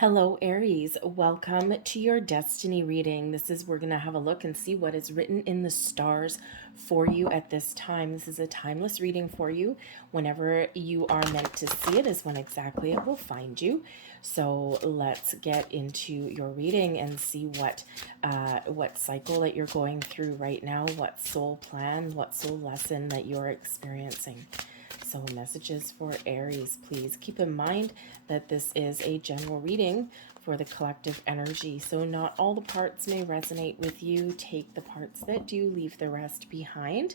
Hello, Aries. Welcome to your destiny reading. We're going to have a look and see what is written in the stars for you at this time. This is a timeless reading for you. Whenever you are meant to see it is when exactly it will find you. So let's get into your reading and see what cycle that you're going through right now, what soul plan, what soul lesson that you're experiencing. So messages for Aries, please keep in mind that this is a general reading for the collective energy. So not all the parts may resonate with you. Take the parts that do, leave the rest behind.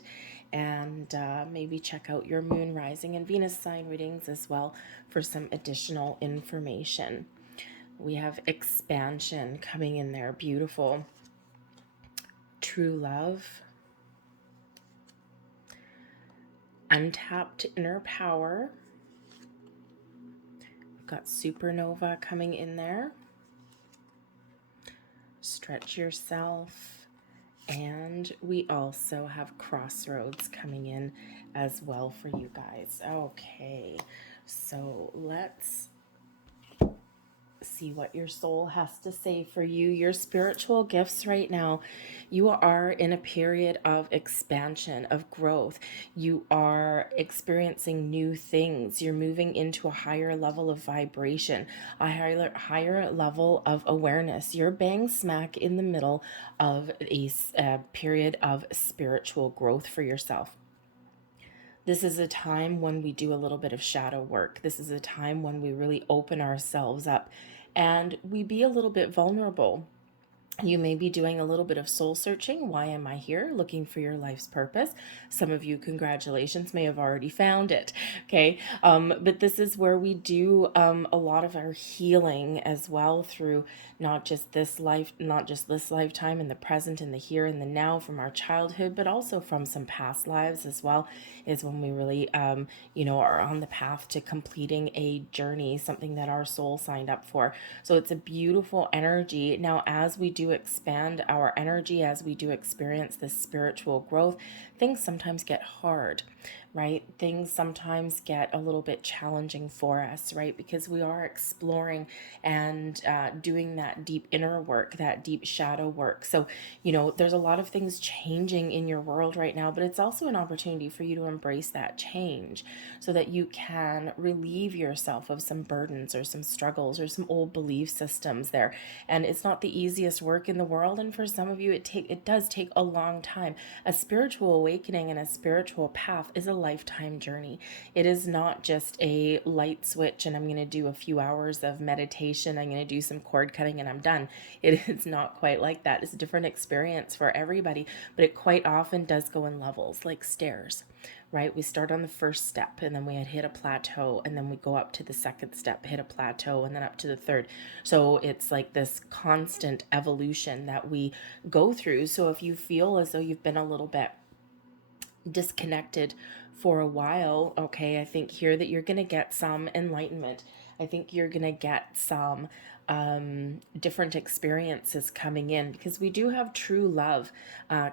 And maybe check out your moon, rising, and Venus sign readings as well for some additional information. We have expansion coming in there. Beautiful. True love. Untapped inner power. We've got supernova coming in there. Stretch yourself. And we also have crossroads coming in as well for you guys. Okay, so let's see what your soul has to say for you. Your spiritual gifts right now, you are in a period of expansion, of growth. You are experiencing new things. You're moving into a higher level of vibration, a higher level of awareness. You're bang smack in the middle of a period of spiritual growth for yourself. This is a time when we do a little bit of shadow work. This is a time when we really open ourselves up and we be a little bit vulnerable. You may be doing a little bit of soul searching. Why am I here? Looking for your life's purpose. Some of you, congratulations, may have already found it. Okay. But this is where we do a lot of our healing as well through not just this lifetime in the present, in the here and the now from our childhood, but also from some past lives as well, is when we really, are on the path to completing a journey, something that our soul signed up for. So it's a beautiful energy. Now, as we do expand our energy, as we do experience this spiritual growth, things sometimes get hard, right? Things sometimes get a little bit challenging for us, right? Because we are exploring and doing that deep inner work, that deep shadow work. So, there's a lot of things changing in your world right now, but it's also an opportunity for you to embrace that change so that you can relieve yourself of some burdens or some struggles or some old belief systems there. And it's not the easiest work in the world, and for some of you it does take a long time. A spiritual awakening and a spiritual path is a lifetime journey. It is not just a light switch and I'm going to do a few hours of meditation, I'm going to do some cord cutting and I'm done. It is not quite like that. It's a different experience for everybody, but it quite often does go in levels, like stairs, right? We start on the first step and then we had hit a plateau, and then we go up to the second step, hit a plateau, and then up to the third. So it's like this constant evolution that we go through. So if you feel as though you've been a little bit disconnected for a while, okay, I think here that you're going to get some enlightenment. I think you're going to get some different experiences coming in, because we do have true love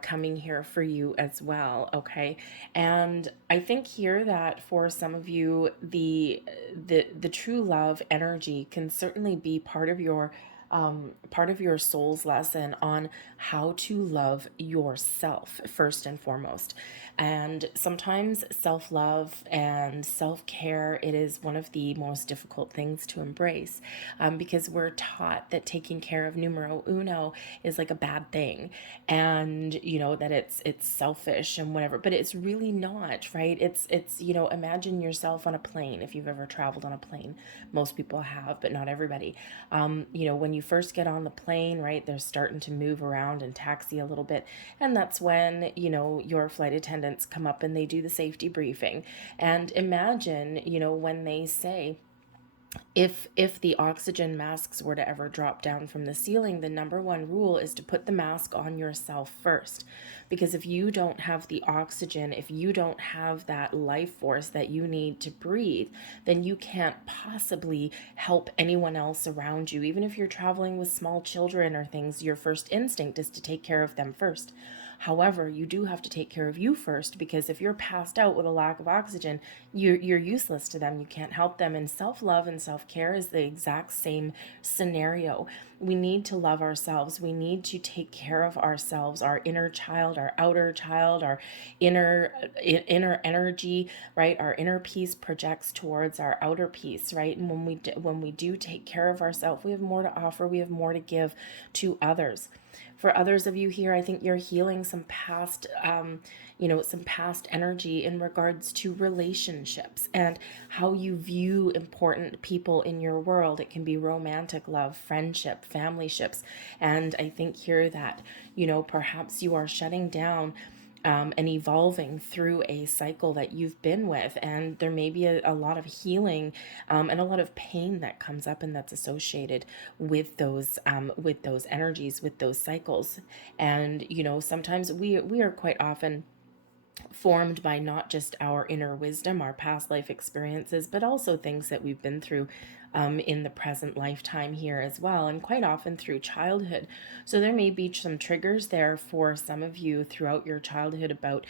coming here for you as well, okay? And I think here that for some of you, the true love energy can certainly be part of your soul's lesson on how to love yourself first and foremost. And sometimes self-love and self-care, it is one of the most difficult things to embrace, because we're taught that taking care of numero uno is like a bad thing, and that it's selfish and whatever, but it's really not, right? It's imagine yourself on a plane. If you've ever traveled on a plane, most people have, but not everybody. When you first get on the plane, right, they're starting to move around and taxi a little bit, and that's when your flight attendants come up and they do the safety briefing. And imagine, when they say, if the oxygen masks were to ever drop down from the ceiling, the number one rule is to put the mask on yourself first. Because if you don't have the oxygen, if you don't have that life force that you need to breathe, then you can't possibly help anyone else around you. Even if you're traveling with small children or things, your first instinct is to take care of them first. However, you do have to take care of you first, because if you're passed out with a lack of oxygen, you're useless to them. You can't help them. And self-love and self-care is the exact same scenario. We need to love ourselves. We need to take care of ourselves, our inner child, our outer child, our inner energy, right? Our inner peace projects towards our outer peace, right? And when we do take care of ourselves, we have more to offer. We have more to give to others. For others of you here, I think you're healing some past, some past energy in regards to relationships and how you view important people in your world. It can be romantic love, friendship, family ships. And I think here that, perhaps you are shutting down and evolving through a cycle that you've been with, and there may be a lot of healing and a lot of pain that comes up and that's associated with those energies, with those cycles. And sometimes we are quite often formed by not just our inner wisdom, our past life experiences, but also things that we've been through in the present lifetime here as well, and quite often through childhood. So there may be some triggers there for some of you throughout your childhood about,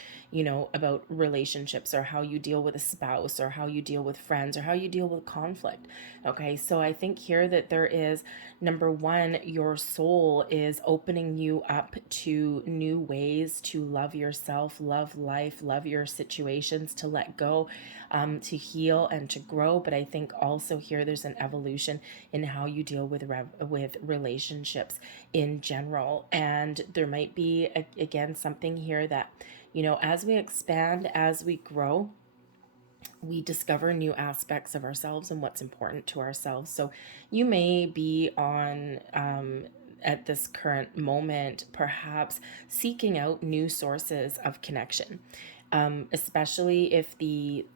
about relationships, or how you deal with a spouse, or how you deal with friends, or how you deal with conflict. Okay, so I think here that there is, number one, your soul is opening you up to new ways to love yourself, love life, love your situations, to let go, to heal and to grow. But I think also here there's an evolution in how you deal with relationships in general. And there might be, again, something here that, as we expand, as we grow, we discover new aspects of ourselves and what's important to ourselves. So you may be on, at this current moment, perhaps seeking out new sources of connection, especially if the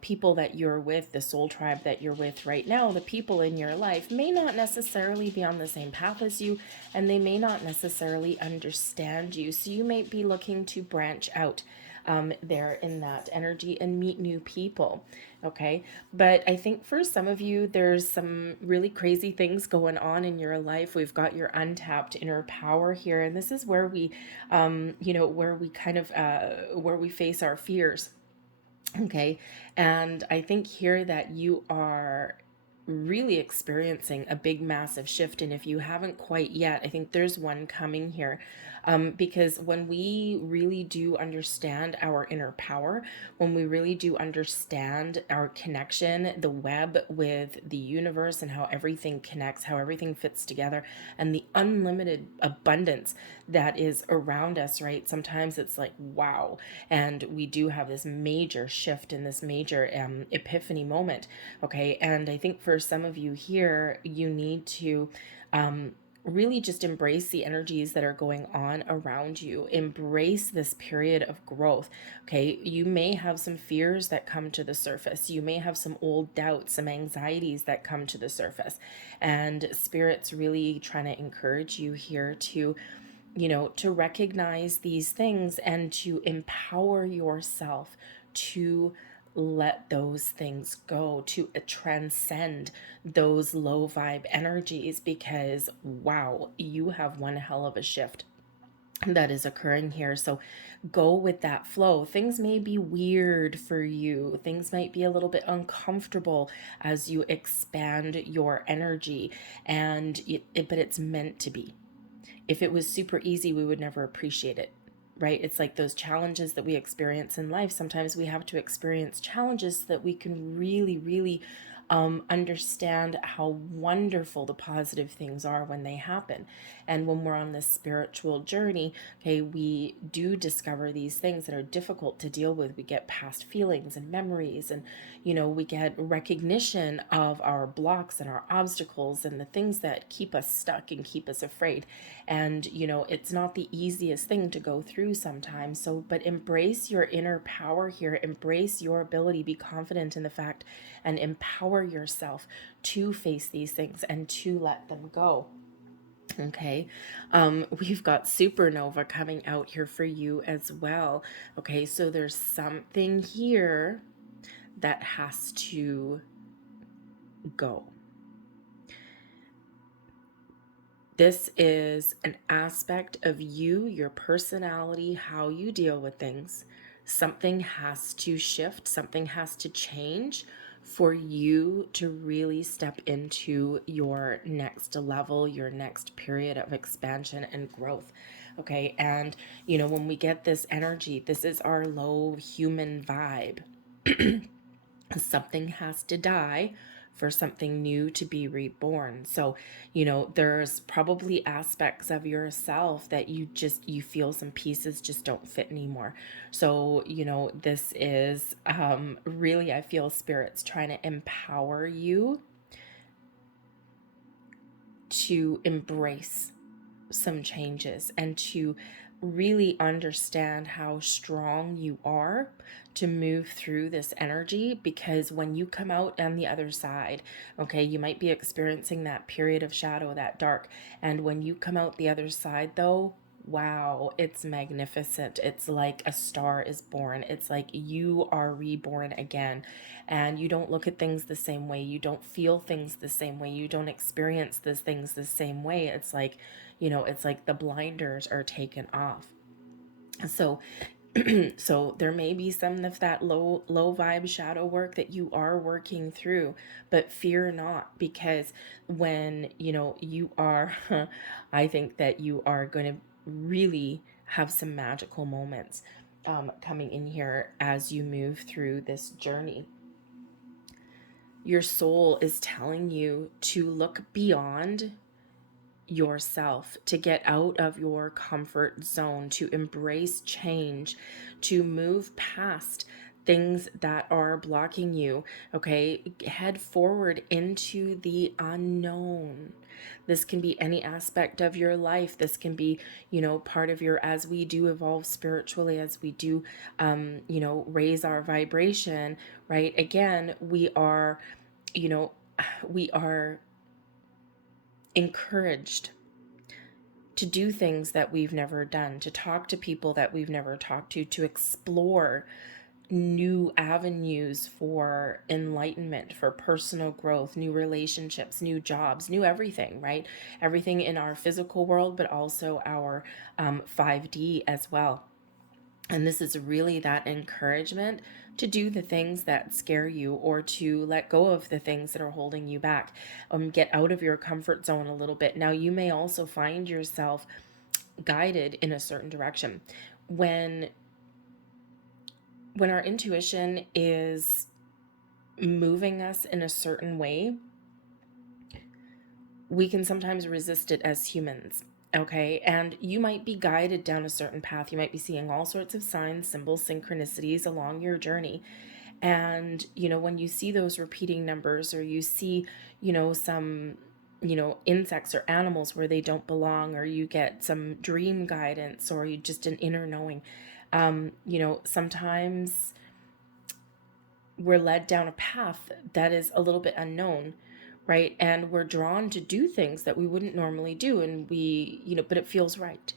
people that you're with, the soul tribe that you're with right now, the people in your life may not necessarily be on the same path as you, and they may not necessarily understand you. So you might be looking to branch out there in that energy and meet new people. Okay. But I think for some of you, there's some really crazy things going on in your life. We've got your untapped inner power here. And this is where we, where we kind of, where we face our fears. Okay. And I think here that you are really experiencing a big, massive shift. And if you haven't quite yet, I think there's one coming here. Because when we really do understand our inner power, when we really do understand our connection, the web with the universe, and how everything connects, how everything fits together, and the unlimited abundance that is around us, right? Sometimes it's like, wow. And we do have this major shift in this major epiphany moment. Okay. And I think for some of you here, you need to really just embrace the energies that are going on around you. Embrace this period of growth. Okay. You may have some fears that come to the surface. You may have some old doubts, some anxieties that come to the surface. And Spirit's really trying to encourage you here to, to recognize these things and to empower yourself to let those things go, to transcend those low vibe energies, because wow, you have one hell of a shift that is occurring here. So go with that flow. Things may be weird for you. Things might be a little bit uncomfortable as you expand your energy, and but it's meant to be. If it was super easy, we would never appreciate it, right? It's like those challenges that we experience in life. Sometimes we have to experience challenges so that we can really, really understand how wonderful the positive things are when they happen. And when we're on this spiritual journey, okay, we do discover these things that are difficult to deal with. We get past feelings and memories, and, we get recognition of our blocks and our obstacles and the things that keep us stuck and keep us afraid. And, it's not the easiest thing to go through sometimes. So, but embrace your inner power here, embrace your ability, be confident in the fact, and empower yourself to face these things and to let them go. Okay. We've got supernova coming out here for you as well. Okay. So there's something here that has to go. This is an aspect of you, your personality, how you deal with things. Something has to shift, something has to change for you to really step into your next level, your next period of expansion and growth. Okay. And, when we get this energy, this is our low human vibe. Something has to die for something new to be reborn. So, there's probably aspects of yourself that you feel some pieces just don't fit anymore. So, this is really, I feel spirits trying to empower you to embrace some changes and to really understand how strong you are to move through this energy, because when you come out on the other side, okay, you might be experiencing that period of shadow, that dark, and when you come out the other side though, wow, it's magnificent. It's like a star is born. It's like you are reborn again, and you don't look at things the same way. You don't feel things the same way. You don't experience these things the same way. It's like, it's like the blinders are taken off. So so there may be some of that low vibe shadow work that you are working through, but fear not, because when you are I think that you are going to really have some magical moments coming in here as you move through this journey. Your soul is telling you to look beyond yourself, to get out of your comfort zone, to embrace change, to move past things that are blocking you. Okay, head forward into the unknown. This can be any aspect of your life. This can be, part of your, as we do evolve spiritually, as we do, raise our vibration, right? Again, we are, we are encouraged to do things that we've never done, to talk to people that we've never talked to explore new avenues for enlightenment, for personal growth, new relationships, new jobs, new everything, right? Everything in our physical world, but also our 5D as well. And this is really that encouragement to do the things that scare you, or to let go of the things that are holding you back. Get out of your comfort zone a little bit. Now, you may also find yourself guided in a certain direction. When our intuition is moving us in a certain way, we can sometimes resist it as humans. Okay, and you might be guided down a certain path. You might be seeing all sorts of signs, symbols, synchronicities along your journey. And, when you see those repeating numbers, or you see, some, insects or animals where they don't belong, or you get some dream guidance, or you just an inner knowing, sometimes we're led down a path that is a little bit unknown, right? And we're drawn to do things that we wouldn't normally do. And but it feels right.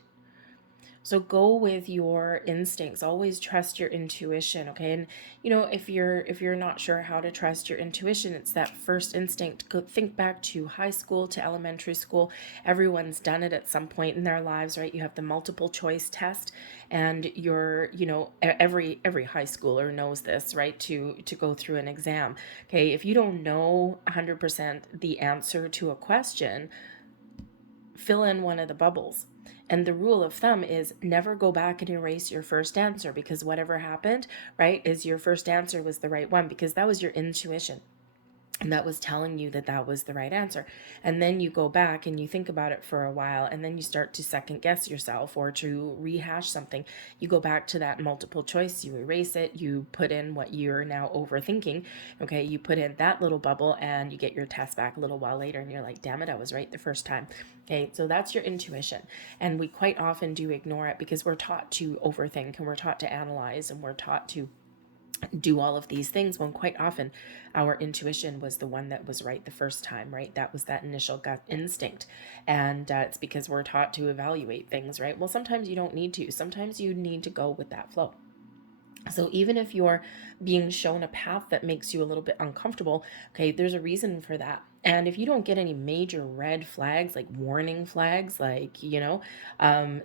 So go with your instincts. Always trust your intuition, okay? And if you're not sure how to trust your intuition, it's that first instinct. Go think back to high school, to elementary school. Everyone's done it at some point in their lives, right? You have the multiple choice test, and every high schooler knows this, right? To go through an exam. Okay, if you don't know 100% the answer to a question, fill in one of the bubbles. And the rule of thumb is never go back and erase your first answer, because whatever happened, right, is your first answer was the right one, because that was your intuition. And that was telling you that that was the right answer. And then you go back and you think about it for a while, and then you start to second guess yourself, or to rehash something. You go back to that multiple choice, you erase it, you put in what you're now overthinking. Okay, you put in that little bubble, and you get your test back a little while later, and you're like, damn it, I was right the first time. Okay, so that's your intuition. And we quite often do ignore it, because we're taught to overthink, and we're taught to analyze, and we're taught to do all of these things, when quite often our intuition was the one that was right the first time, right? That was that initial gut instinct. And it's because we're taught to evaluate things, right? Well, sometimes you don't need to. Sometimes you need to go with that flow. So even if you're being shown a path that makes you a little bit uncomfortable, okay, there's a reason for that. And if you don't get any major red flags, like warning flags, like,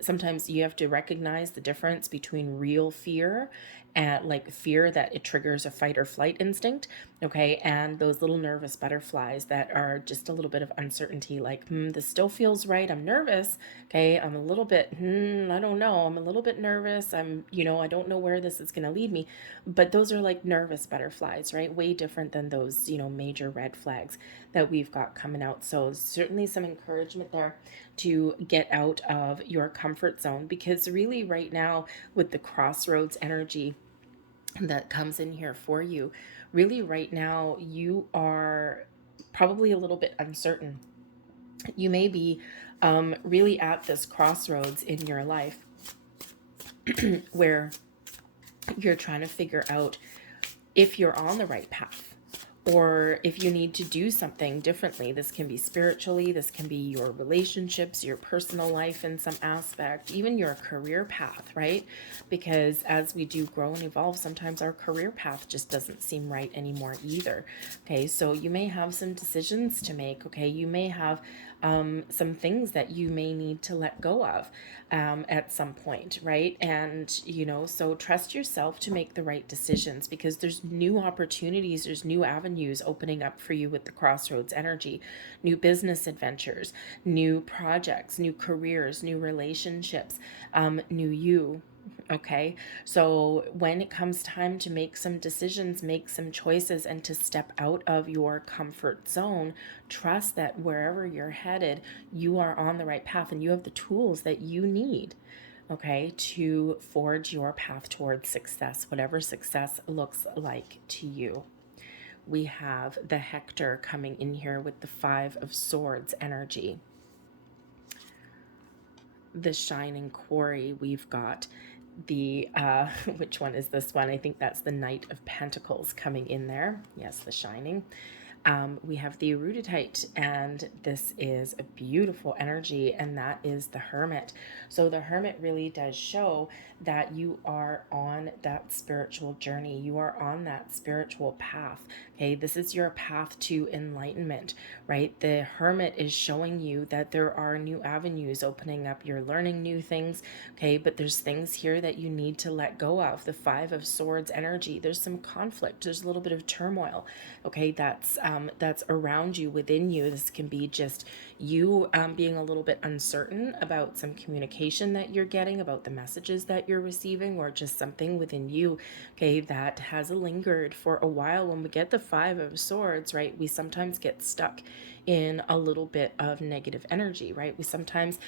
sometimes you have to recognize the difference between real fear and like fear that it triggers a fight or flight instinct, okay, and those little nervous butterflies that are just a little bit of uncertainty, like, this still feels right. I'm nervous, okay. I'm a little bit, I don't know. I'm a little bit nervous. I don't know where this is going to lead me. But those are like nervous butterflies, right? Way different than those, major red flags that we've got coming out. So certainly some encouragement there to get out of your comfort zone, because really right now with the crossroads energy that comes in here for you, really right now you are probably a little bit uncertain. You may be really at this crossroads in your life where you're trying to figure out if you're on the right path or if you need to do something differently. This can be spiritually, this can be your relationships, your personal life in some aspect, even your career path, right? Because as we do grow and evolve, sometimes our career path just doesn't seem right anymore either. Okay, so you may have some decisions to make. Okay, you may have some things that you may need to let go of at some point, right? And, so trust yourself to make the right decisions, because there's new opportunities, there's new avenues opening up for you with the crossroads energy, new business adventures, new projects, new careers, new relationships, new you. Okay, so when it comes time to make some decisions, make some choices, and to step out of your comfort zone, trust that wherever you're headed, you are on the right path and you have the tools that you need, okay, to forge your path towards success, whatever success looks like to you. We have the Hector coming in here with the Five of Swords energy. The Shining Quarry, we've got the which one is this one? I think that's the Knight of Pentacles coming in there. Yes, the Shining. We have the Erudite, and this is a beautiful energy, and that is the Hermit. So the Hermit really does show that you are on that spiritual journey. You are on that spiritual path. Okay, this is your path to enlightenment, right? The Hermit is showing you that there are new avenues opening up. You're learning new things, okay, but there's things here that you need to let go of. The Five of Swords energy, there's some conflict, there's a little bit of turmoil, okay, that's around you, within you. This can be just you being a little bit uncertain about some communication that you're getting, about the messages that you're receiving, or just something within you, okay, that has lingered for a while. When we get the Five of Swords, right, we sometimes get stuck in a little bit of negative energy, right? We sometimes,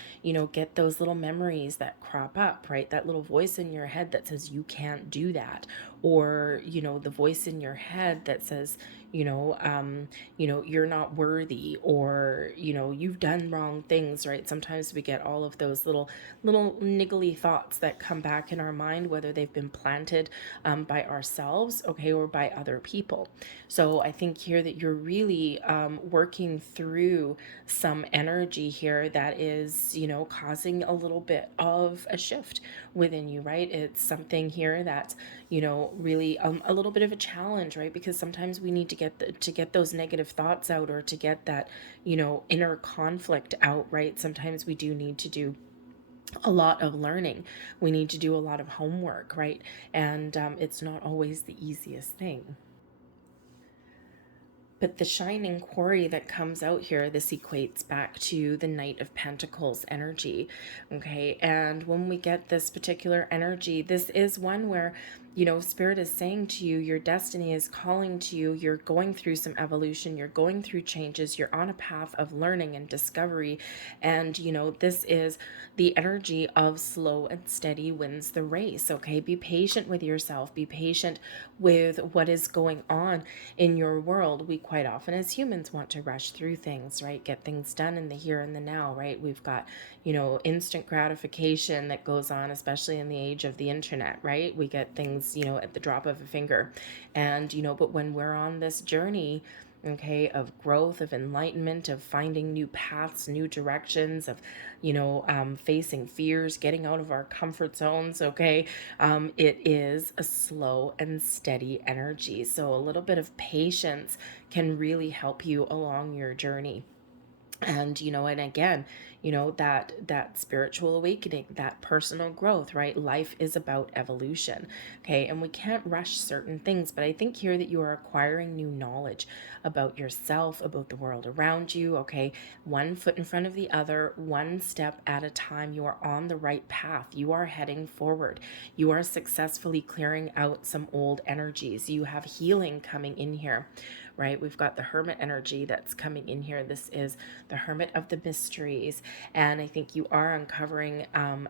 get those little memories that crop up, right? That little voice in your head that says you can't do that, or, the voice in your head that says, you're not worthy, or, you've done wrong things, right? Sometimes we get all of those little niggly thoughts that come back in our mind, whether they've been planted by ourselves, okay, or by other people. So I think here that you're really working through some energy here that is, causing a little bit of a shift within you, right? It's something here that's, really a little bit of a challenge, right? Because sometimes we need to get those negative thoughts out, or to get that, inner conflict out, right? Sometimes we do need to do a lot of learning. We need to do a lot of homework, right? And it's not always the easiest thing. But the Shining Quarry that comes out here, this equates back to the Knight of Pentacles energy, okay? And when we get this particular energy, this is one where, Spirit is saying to you, your destiny is calling to you, you're going through some evolution, you're going through changes, you're on a path of learning and discovery, and, this is the energy of slow and steady wins the race, okay? Be patient with yourself, be patient with what is going on in your world. We quite often as humans want to rush through things, right? Get things done in the here and the now, right? We've got, instant gratification that goes on, especially in the age of the internet, right? We get things, at the drop of a finger. And, but when we're on this journey, okay, of growth, of enlightenment, of finding new paths, new directions, of, facing fears, getting out of our comfort zones, okay. It is a slow and steady energy. So a little bit of patience can really help you along your journey. And and again, that spiritual awakening, that personal growth, right? Life is about evolution, okay? And we can't rush certain things, but I think here that you are acquiring new knowledge about yourself, about the world around you, okay? One foot in front of the other, one step at a time. You are on the right path. You are heading forward. You are successfully clearing out some old energies. You have healing coming in here, right? We've got the Hermit energy that's coming in here. This is the Hermit of the Mysteries. And I think you are uncovering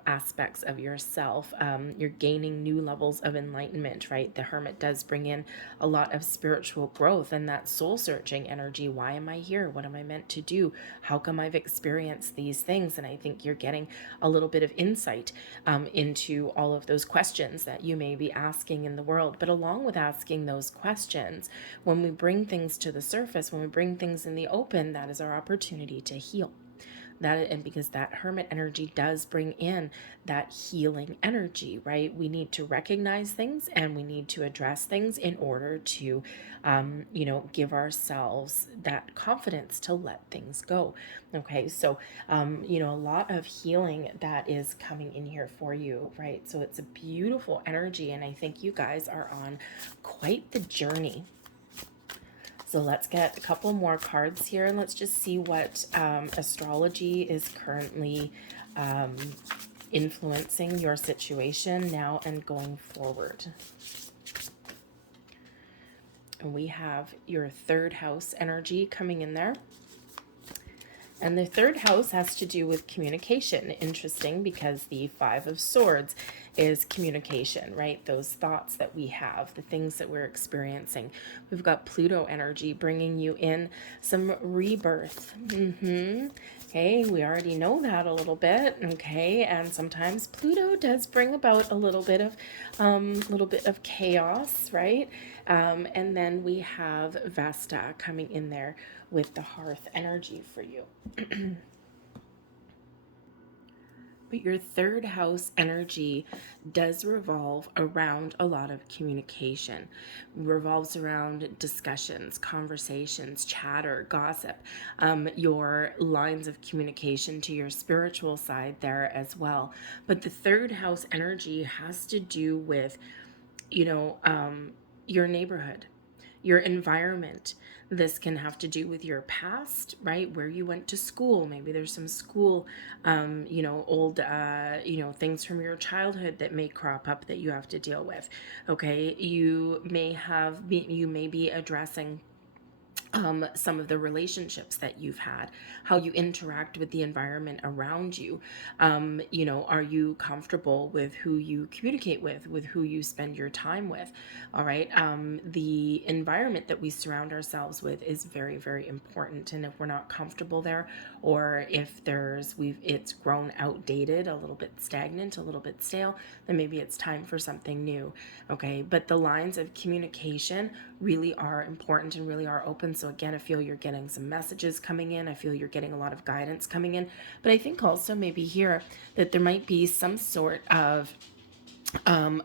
aspects of yourself. You're gaining new levels of enlightenment, right? The Hermit does bring in a lot of spiritual growth and that soul searching energy. Why am I here? What am I meant to do? How come I've experienced these things? And I think you're getting a little bit of insight into all of those questions that you may be asking in the world. But along with asking those questions, when we bring things to the surface, when we bring things in the open, that is our opportunity to heal. And because that Hermit energy does bring in that healing energy, right? We need to recognize things and we need to address things in order to give ourselves that confidence to let things go. Okay, so a lot of healing that is coming in here for you, right? So it's a beautiful energy, and I think you guys are on quite the journey. So let's get a couple more cards here, and let's just see what astrology is currently influencing your situation now and going forward. And we have your third house energy coming in there. And the third house has to do with communication. Interesting, because the Five of Swords is communication, right? Those thoughts that we have, the things that we're experiencing. We've got Pluto energy bringing you in some rebirth. Okay, we already know that a little bit. Okay, and sometimes Pluto does bring about a little bit of chaos, right? And then we have Vesta coming in there with the hearth energy for you. But your third house energy does revolve around a lot of communication, revolves around discussions, conversations, chatter, gossip, your lines of communication to your spiritual side there as well. But the third house energy has to do with, your neighborhood, your environment. This can have to do with your past, right? Where you went to school. Maybe there's some school, old, things from your childhood that may crop up that you have to deal with. Okay. You may be addressing some of the relationships that you've had, how you interact with the environment around you. Are you comfortable with who you communicate with who you spend your time with? All right. The environment that we surround ourselves with is very, very important. And if we're not comfortable there, or if it's grown outdated, a little bit stagnant, a little bit stale, then maybe it's time for something new. Okay. But the lines of communication really are important and really are open. So again, I feel you're getting some messages coming in. I feel you're getting a lot of guidance coming in. But I think also maybe here that there might be some sort of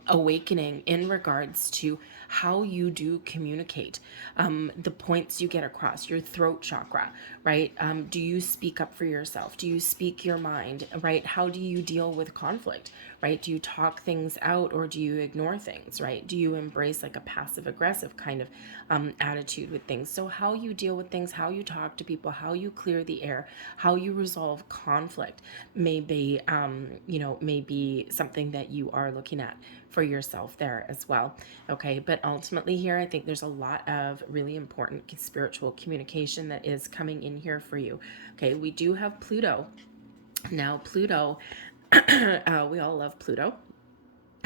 awakening in regards to how you do communicate, the points you get across, your throat chakra, right? Do you speak up for yourself? Do you speak your mind, right? How do you deal with conflict, right? Do you talk things out or do you ignore things, right? Do you embrace like a passive aggressive kind of attitude with things? So how you deal with things, how you talk to people, how you clear the air, how you resolve conflict may be something that you are looking at for yourself there as well. Okay, but ultimately here, I think there's a lot of really important spiritual communication that is coming in here for you. Okay, we do have Pluto. Now, Pluto, we all love Pluto.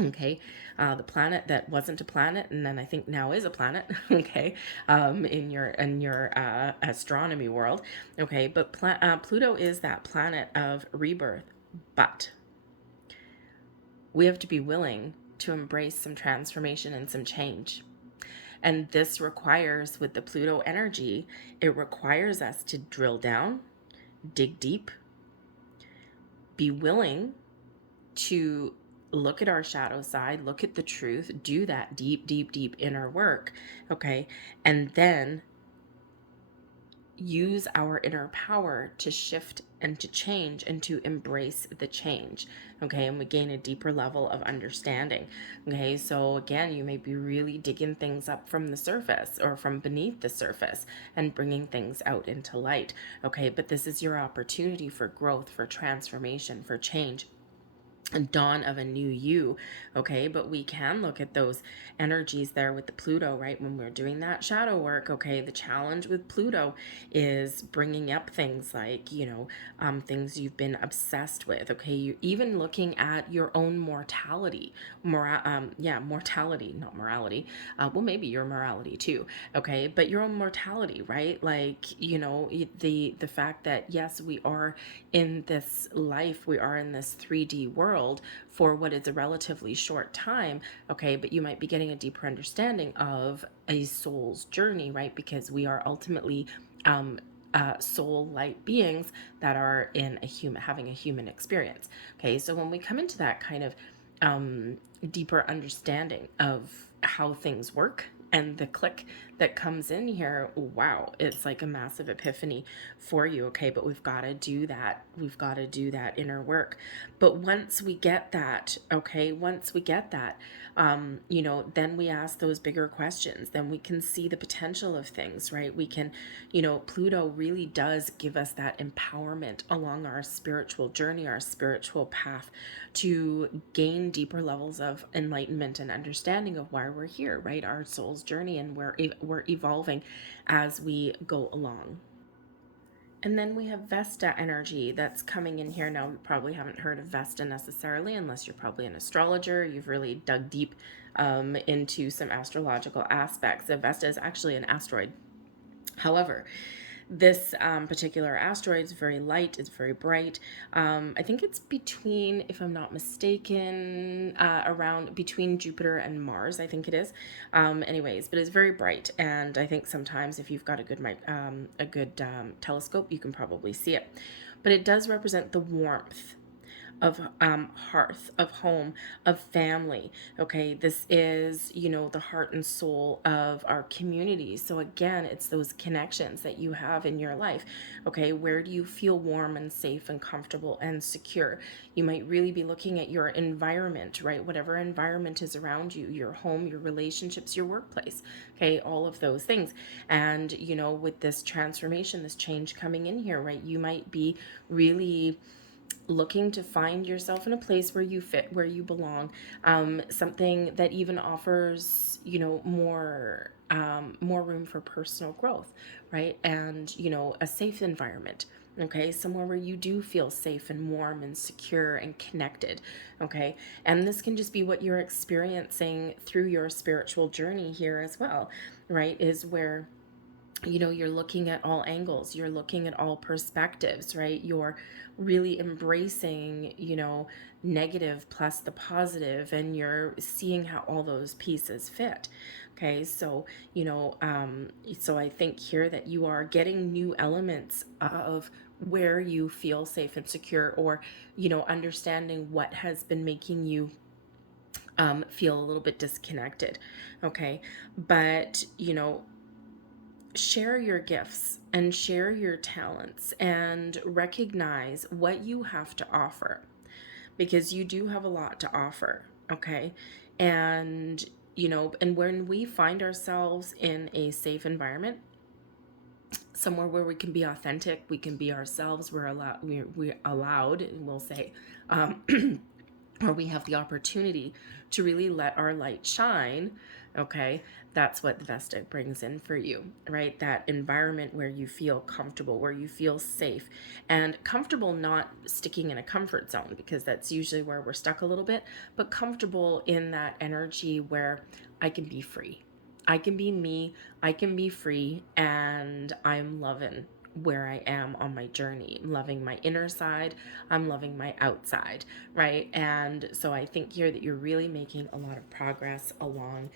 Okay, the planet that wasn't a planet, and then I think now is a planet. Okay, in your astronomy world. Okay, but Pluto is that planet of rebirth, but we have to be willing to embrace some transformation and some change. And this requires, with the Pluto energy, it requires us to drill down, dig deep, be willing to look at our shadow side, look at the truth, do that deep, deep, deep inner work, okay? And then use our inner power to shift and to change and to embrace the change, okay? And we gain a deeper level of understanding, okay? So again, you may be really digging things up from the surface or from beneath the surface and bringing things out into light, okay? But this is your opportunity for growth, for transformation, for change, a dawn of a new you, okay? But we can look at those energies there with the Pluto, right? When we're doing that shadow work, okay? The challenge with Pluto is bringing up things like, things you've been obsessed with, okay? You're even looking at your own mortality, mortality, not morality. Well, maybe your morality too, okay? But your own mortality, right? Like, the fact that yes, we are in this life, we are in this 3D world for what is a relatively short time, okay? But you might be getting a deeper understanding of a soul's journey, right? Because we are ultimately soul light beings that are having a human experience, okay? So when we come into that kind of deeper understanding of how things work and the click that comes in here, wow, it's like a massive epiphany for you, okay? But we've got to do that. We've got to do that inner work. But once we get that, okay, then we ask those bigger questions. Then we can see the potential of things, right? We can, Pluto really does give us that empowerment along our spiritual journey, our spiritual path, to gain deeper levels of enlightenment and understanding of why we're here, right? Our soul's journey, and we're evolving as we go along. And then we have Vesta energy that's coming in here. Now, you probably haven't heard of Vesta necessarily, unless you're probably an astrologer. You've really dug deep into some astrological aspects. So Vesta is actually an asteroid. However, this particular asteroid is very light, it's very bright. I think it's between, if I'm not mistaken, around between Jupiter and Mars, I think it is. Anyways, but it's very bright, and I think sometimes if you've got a good telescope, you can probably see it. But it does represent the warmth of hearth, of home, of family. Okay, this is, the heart and soul of our community. So again, it's those connections that you have in your life. Okay, where do you feel warm and safe and comfortable and secure? You might really be looking at your environment, right? Whatever environment is around you, your home, your relationships, your workplace. Okay, all of those things. And with this transformation, this change coming in here, right, you might be really looking to find yourself in a place where you fit, where you belong, something that even offers, more room for personal growth, right? And, a safe environment, okay? Somewhere where you do feel safe and warm and secure and connected, okay? And this can just be what you're experiencing through your spiritual journey here as well, right? Is where you're looking at all angles, you're looking at all perspectives, right? You're really embracing, negative plus the positive, and you're seeing how all those pieces fit. Okay, so so I think here that you are getting new elements of where you feel safe and secure, or understanding what has been making you feel a little bit disconnected. Okay, but share your gifts and share your talents and recognize what you have to offer, because you do have a lot to offer, okay? And and when we find ourselves in a safe environment, somewhere where we can be authentic, we can be ourselves, we're allowed, we'll say, or we have the opportunity to really let our light shine, okay, that's what the Vesta brings in for you, right? That environment where you feel comfortable, where you feel safe, and comfortable, not sticking in a comfort zone, because that's usually where we're stuck a little bit, but comfortable in that energy where I can be free. I can be me, I can be free, and I'm loving where I am on my journey. I'm loving my inner side, I'm loving my outside, right? And so I think here that you're really making a lot of progress along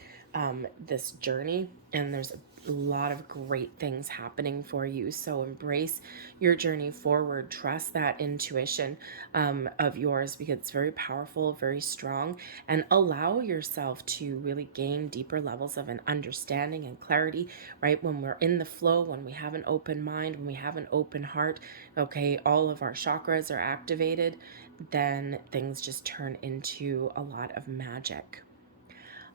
this journey, and there's a lot of great things happening for you. So embrace your journey forward. Trust that intuition of yours, because it's very powerful, very strong, and allow yourself to really gain deeper levels of an understanding and clarity, right? When we're in the flow, when we have an open mind, when we have an open heart, okay, all of our chakras are activated, then things just turn into a lot of magic.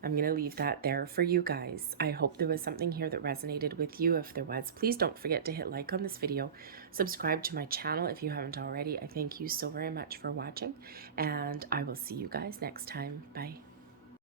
I'm going to leave that there for you guys. I hope there was something here that resonated with you. If there was, please don't forget to hit like on this video. Subscribe to my channel if you haven't already. I thank you so very much for watching, and I will see you guys next time. Bye.